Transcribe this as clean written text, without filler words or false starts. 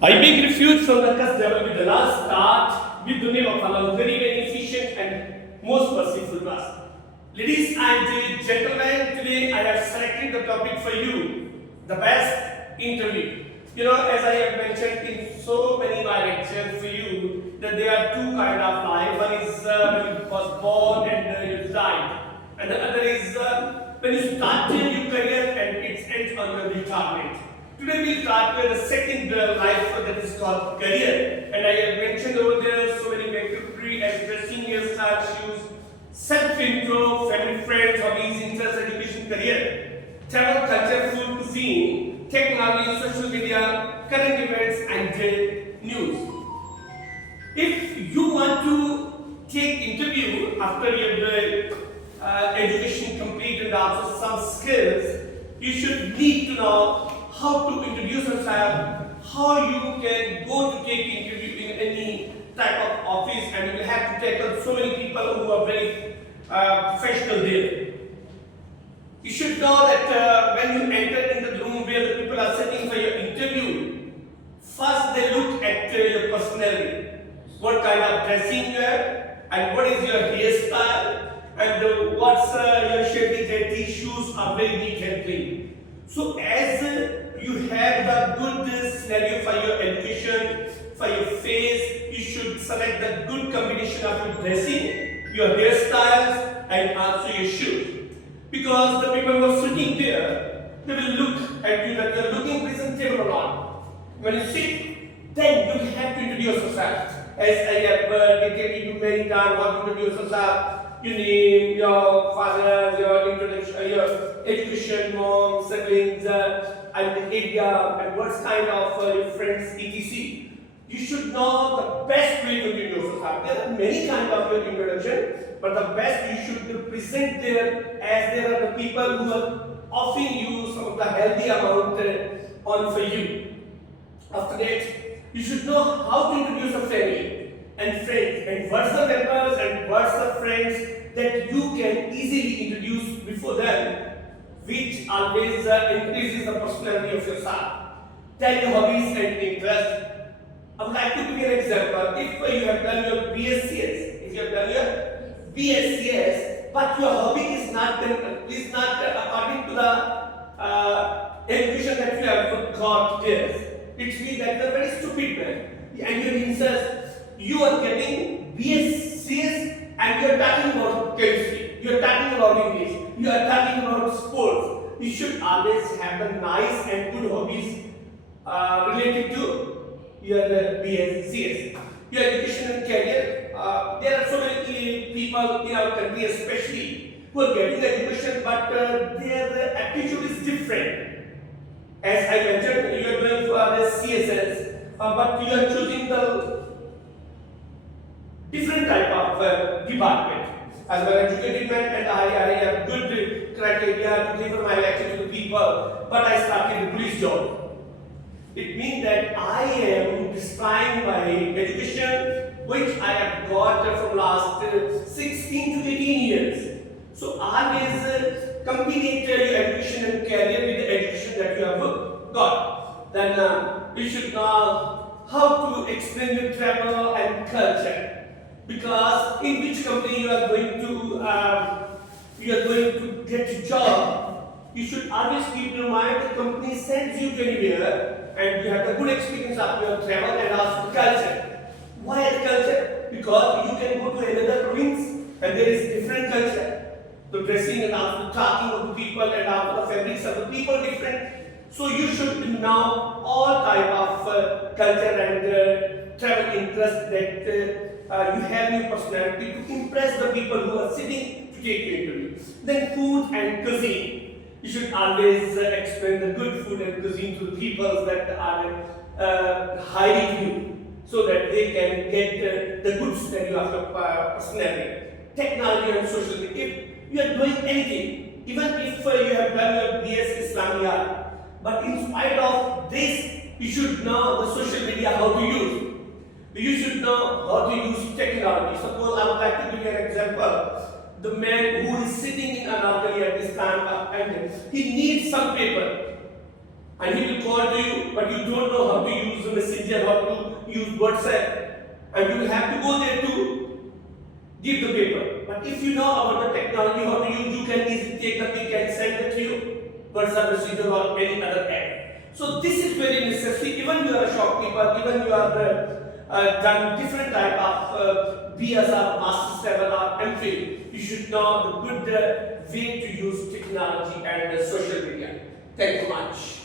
I beg refuge from the curse devil with the last start with the name of Allah, very beneficent and most merciful to us. Ladies and gentlemen, today I have selected the topic for you, the best interview. As I have mentioned in so many my lectures for you, that there are two kind of life. One is when you was born and you died, and the other is when you started your career and it ends on your retirement. Today we start with the second life that is called career, and I have mentioned over there so many vocabulary as dressing, hairstyle, shoes, self-intro, family, friends, hobbies, interests, education, career, travel, culture, food, cuisine, technology, social media, current events, and news. If you want to take interview after your education complete and also some skills, you should need to know how to introduce yourself, how you can go to take interview in any type of office, and you will have to tackle so many people who are very professional there. You should know that when you enter into the room where the people are sitting for your interview, first they look at your personality, what kind of dressing you have, and what is your hairstyle, and what's your shapely shoes are very neat and clean. So as you have the good scenario for your education, for your face, you should select the good combination of your dressing, your hairstyles, and also your shoes. Because the people who are sitting there, they will look at you that you are looking presentable or not. When you sit, then you have to introduce yourself. As I have dictated you many times, how to introduce yourself. Your name, your father, your introduction, your education, mom, siblings, and the area, and what kind of your friends, etc. You should know the best way to introduce yourself. There are many kinds of your introduction, but the best you should present there, as there are the people who are offering you some of the healthy amount on for you. After that, you should know how to introduce a family and friends, and what's the members and what's the friends that you can easily introduce before them, which always increases the personality of yourself. Tell your hobbies and interests. I would like to give you an example. If you have done your BScs, but your hobby is not according to the education that you have got there, it means that you are very stupid man. And your answers, you are getting BScs and you are talking about chemistry, you are talking about English, you are talking about sports. You should always have the nice and good hobbies related to your BScs. Your education and career, there are so many people in our country especially who are getting education, but their aptitude is different. As I mentioned, you are going for the CSS, but you are choosing the different type of department. As an educated man, and I have good criteria to deliver my lecture to the people, but I started the police job. It means that I am displaying my education, which I have got from last 16 to 18 years. So always combine your education and career with the education that you have got. Then you should know how to explain your travel and culture. Because in which company you are going to get a job, you should always keep in mind the company sends you to anywhere, and you have the good experience of your travel and also the culture. Why the culture? Because you can go to another province and there is different culture. The dressing and also the talking of the people and also the fabrics of the people different. So you should know all type of culture and travel interest that you have your personality to impress the people who are sitting to take your interview. Then food and cuisine. You should always explain the good food and cuisine to the people that are hiring you, so that they can get the good scenario of your personality. Technology and social media. If you are doing anything, even if you have done your BS Islamia, but in spite of this, you should know the social media how to use. You should know how to use technology. Suppose I would like to give you an example. The man who is sitting in Anatoly at this time and he needs some paper, and he will call to you, but you don't know how to use the messenger use WhatsApp and you will have to go there to give the paper. But if you know about the technology, how to use, you can easily take the pic and send it to you, WhatsApp messenger or any other app. So this is very necessary. Even you are a shopkeeper, even you are done different type of BS or master's level or MPhil, you should know the good way to use technology and social media. Thank you much.